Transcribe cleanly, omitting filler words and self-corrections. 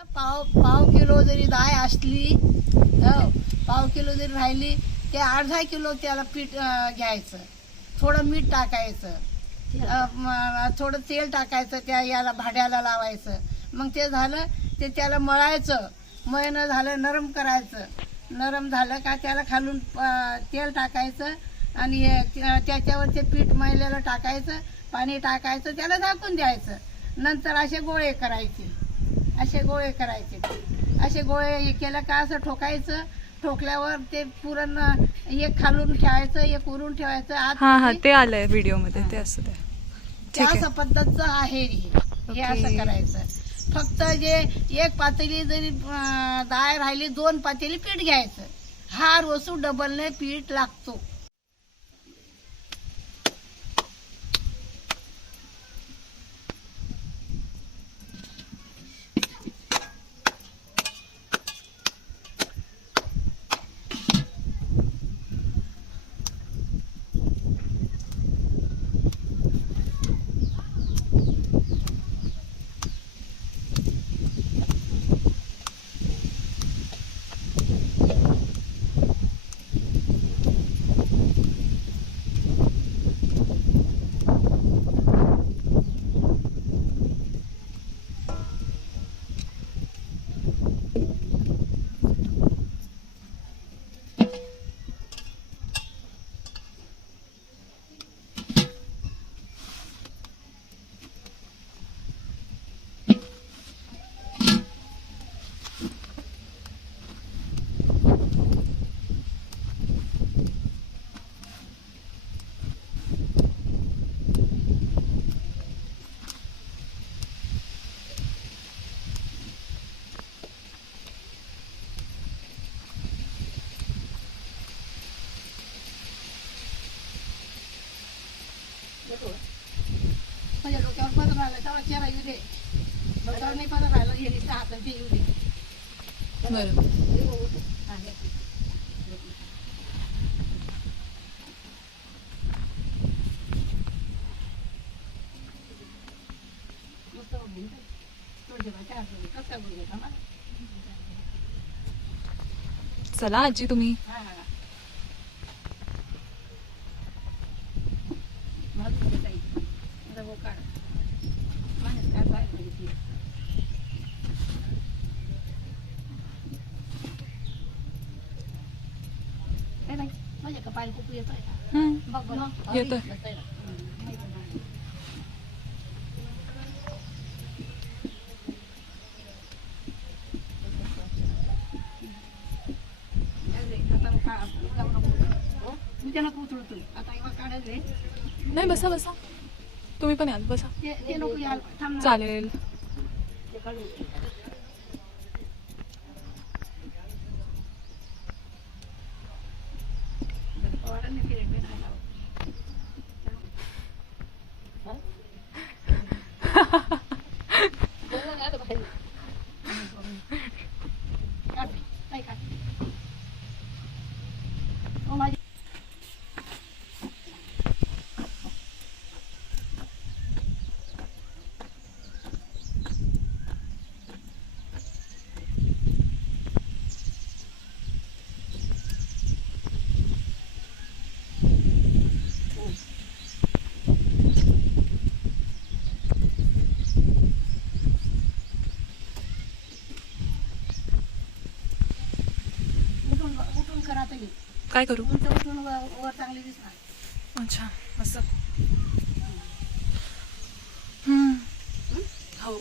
Pav pav kilo जरी डाळ असली, पाव किलो जरी राहिली ते अर्धा किलो त्याला पीठ घ्यायचं, थोडं मीठ टाकायचं, थोडं तेल टाकायचं, त्या याला भाड्याला लावायचं. मग ते झालं ते त्याला मळायचं, मळणं झालं नरम करायचं. नरम झालं का त्याला खालून तेल टाकायचं आणि त्याच्यावर ते पीठ मळलेलं टाकायचं, पाणी टाकायचं, त्याला झाकून द्यायचं. नंतर असे गोळे करायचे, असे गोळे करायचे. असे गोळे हे केलं का असं ठोकायचं. ठोकल्यावर ते पुरण एक खालून ठेवायचं, एक वरून ठेवायचं. हा ते आलंय व्हिडिओ मध्ये, ते असं ते त्या असं पद्धतचं आहे हे असं करायचं. फक्त जे एक पातेली जरी डाळ राहिली 2 पातेली पीठ घ्यायचं. हा रोसू डबलने पीठ लागतो. माझ्या डोक्यावर पदर राहिला तेवढा चेहरा येऊ दे. डोक्यावर नाही पदर राहिला, हे नुसतं हातात ते येऊ दे. चला आजी तुम्ही. माझ्या कपाळी खूप येत आहे. येतोय. नाही बसा बसा, तुम्ही पण याल, बसा. चालेल. काय करू? वर चांगली दिसणार. अच्छा असं. हो.